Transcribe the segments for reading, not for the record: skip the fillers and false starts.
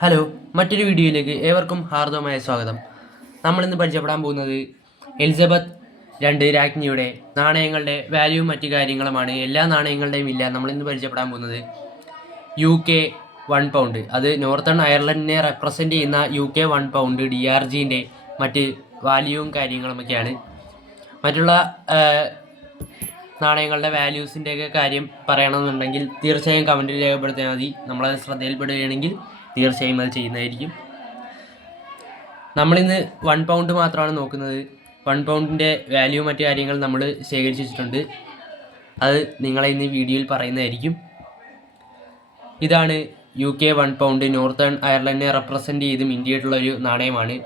Hello, മറ്റൊരു വീഡിയോയിലേക്ക് ഏവർക്കും ഹാർദവമായ സ്വാഗതം. നമ്മളിന്ന് പരിചയപ്പെടാൻ പോകുന്നത് എലിസബത്ത് II രാജ്ഞിയുടെ നാണയങ്ങളുടെ വാല്യൂവും മറ്റു കാര്യങ്ങളുമാണ്. എല്ലാ നാണയങ്ങളുടെയും ഇല്ല. നമ്മളിന്ന് പരിചയപ്പെടാൻ പോകുന്നത് UK £1. അത് നോർത്തേൺ അയർലൻഡിനെ റെപ്രസെൻ്റ് ചെയ്യുന്ന UK £1 DRGൻ്റെ മറ്റ് വാല്യൂവും കാര്യങ്ങളുമൊക്കെയാണ്. മറ്റുള്ള നാണയങ്ങളുടെ വാല്യൂസിൻ്റെയൊക്കെ കാര്യം പറയണമെന്നുണ്ടെങ്കിൽ തീർച്ചയായും കമൻറ്റിൽ രേഖപ്പെടുത്തിയാൽ മതി. നമ്മളത് ശ്രദ്ധയിൽപ്പെടുകയാണെങ്കിൽ തീർച്ചയായും അത് ചെയ്യുന്നതായിരിക്കും. നമ്മളിന്ന് £1 മാത്രമാണ് നോക്കുന്നത്. £1 വാല്യൂ മറ്റു കാര്യങ്ങൾ നമ്മൾ ശേഖരിച്ച് വെച്ചിട്ടുണ്ട്. അത് നിങ്ങളെ ഇന്ന് വീഡിയോയിൽ പറയുന്നതായിരിക്കും. ഇതാണ് UK £1 നോർത്തേൺ അയർലൻഡിനെ റെപ്രസെൻ്റ് ചെയ്ത് മിൻറ്റ് ചെയ്തിട്ടുള്ള ഒരു നാണയമാണ്.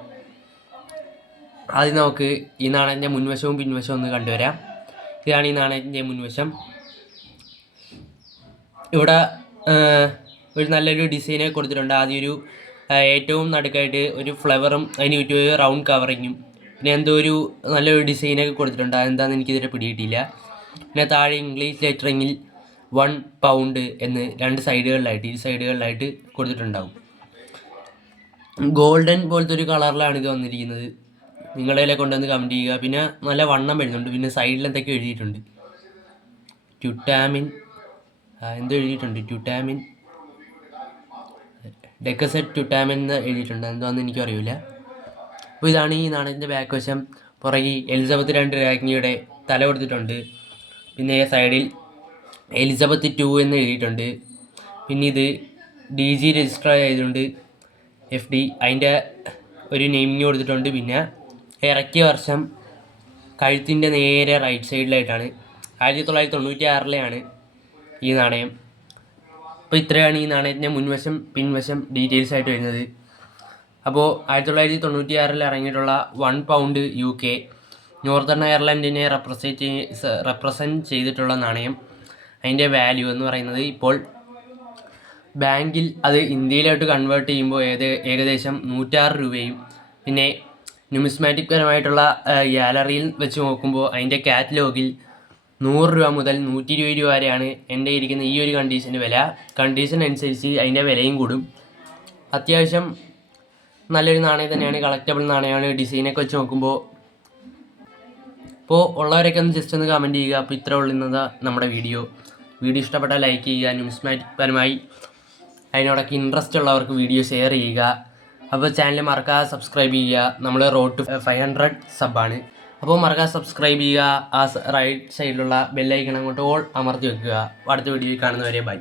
ആദ്യം നമുക്ക് ഈ നാണയത്തിൻ്റെ മുൻവശവും പിൻവശവും ഒന്ന് കണ്ടുവരാം. ഇതാണ് ഈ നാണയത്തിൻ്റെ മുൻവശം. ഇവിടെ ഒരു നല്ലൊരു ഡിസൈനെ കൊടുത്തിട്ടുണ്ട്. ആദ്യം ഒരു ഏറ്റവും നടുക്കായിട്ട് ഒരു ഫ്ലവറും അതിന് ചുറ്റും ഒരു റൗണ്ട് കവറിങ്ങും പിന്നെ എന്തോ ഒരു നല്ലൊരു ഡിസൈനൊക്കെ കൊടുത്തിട്ടുണ്ട്. അതെന്താണെന്ന് എനിക്കിതുവരെ പിടികിട്ടിയില്ല. പിന്നെ താഴെ ഇംഗ്ലീഷ് ലെറ്ററിങ്ങിൽ £1 എന്ന് രണ്ട് സൈഡുകളിലായിട്ട് ഈ സൈഡുകളിലായിട്ട് കൊടുത്തിട്ടുണ്ടാവും. ഗോൾഡൻ പോലത്തെ ഒരു കളറിലാണ് ഇത് വന്നിരിക്കുന്നത്. നിങ്ങളുടെ കൊണ്ടുവന്ന് കമൻറ്റ് ചെയ്യുക. പിന്നെ നല്ല വണ്ണം വരുന്നുണ്ട്. പിന്നെ സൈഡിൽ എന്തൊക്കെ എഴുതിയിട്ടുണ്ട്, ട്യൂട്ടാമിൻ എന്തോ എഴുതിയിട്ടുണ്ട്, ട്യൂട്ടാമിൻ ഡെക്കസെറ്റ് ട്യൂട്ടാമിൻ എന്ന് എഴുതിയിട്ടുണ്ട്. എന്താണെന്ന് എനിക്കറിയില്ല. അപ്പോൾ ഇതാണ് ഈ നാണയത്തിൻ്റെ ബാക്ക് വശം. പുറകിൽ എലിസബത്ത് II രാജ്ഞിയുടെ തല കൊടുത്തിട്ടുണ്ട്. പിന്നെ സൈഡിൽ എലിസബത്ത് II എന്ന് എഴുതിയിട്ടുണ്ട്. പിന്നെ ഇത് DG രജിസ്റ്റർ ചെയ്തിട്ടുണ്ട്, FD അതിൻ്റെ ഒരു നെയിമിങ് കൊടുത്തിട്ടുണ്ട്. പിന്നെ ഇറക്കിയ വർഷം കഴുത്തിൻ്റെ നേരെ റൈറ്റ് സൈഡിലായിട്ടാണ്. 1996-ലെയാണ് ഈ നാണയം. അപ്പോൾ ഇത്രയാണ് ഈ നാണയത്തിൻ്റെ മുൻവശം പിൻവശം ഡീറ്റെയിൽസ് ആയിട്ട് വരുന്നത്. അപ്പോൾ 1996-ൽ ഇറങ്ങിയിട്ടുള്ള £1 UK നോർത്തേൺ അയർലൻഡിനെ റെപ്രസെൻറ്റ് ചെയ്തിട്ടുള്ള നാണയം. അതിൻ്റെ വാല്യൂ എന്ന് പറയുന്നത് ഇപ്പോൾ ബാങ്കിൽ അത് ഇന്ത്യയിലോട്ട് കൺവേർട്ട് ചെയ്യുമ്പോൾ ഏകദേശം 106 രൂപയും പിന്നെ ന്യൂമിസ്മാറ്റിക് പരമായിട്ടുള്ള ഗാലറിയിൽ വെച്ച് നോക്കുമ്പോൾ അതിൻ്റെ കാറ്റലോഗിൽ 100 രൂപ മുതൽ 120 രൂപ വരെയാണ് എൻ്റെ ഇരിക്കുന്ന ഈ ഒരു കണ്ടീഷന് വില. കണ്ടീഷൻ അനുസരിച്ച് അതിൻ്റെ വിലയും കൂടും. അത്യാവശ്യം നല്ലൊരു നാണയം തന്നെയാണ്, കളക്റ്റബിൾ നാണയമാണ് ഡിസൈനൊക്കെ വെച്ച് നോക്കുമ്പോൾ. അപ്പോൾ ഉള്ളവരൊക്കെ ഒന്ന് ജസ്റ്റ് ഒന്ന് കമൻറ്റ് ചെയ്യുക. അപ്പോൾ ഇത്ര ഉള്ളുന്നത് നമ്മുടെ വീഡിയോ ഇഷ്ടപ്പെട്ടാൽ ലൈക്ക് ചെയ്യുക. ന്യൂമിസ്മാറ്റിക് പരമായി അതിനോടൊക്കെ ഇൻട്രസ്റ്റ് ഉള്ളവർക്ക് വീഡിയോ ഷെയർ ചെയ്യുക. അപ്പോൾ ചാനൽ മറക്കാതെ സബ്സ്ക്രൈബ് ചെയ്യുക. നമ്മൾ റോഡ് ടു 500 സബ്ബാണ്. അപ്പോൾ മറക്കാതെ സബ്സ്ക്രൈബ് ചെയ്യുക. ആ റൈറ്റ് സൈഡിലുള്ള ബെല്ലൈക്കൺ അങ്ങോട്ട് ഓൾ അമർത്തി വെക്കുക. അടുത്ത വീഡിയോയിൽ കാണുന്നവരെ ബൈ.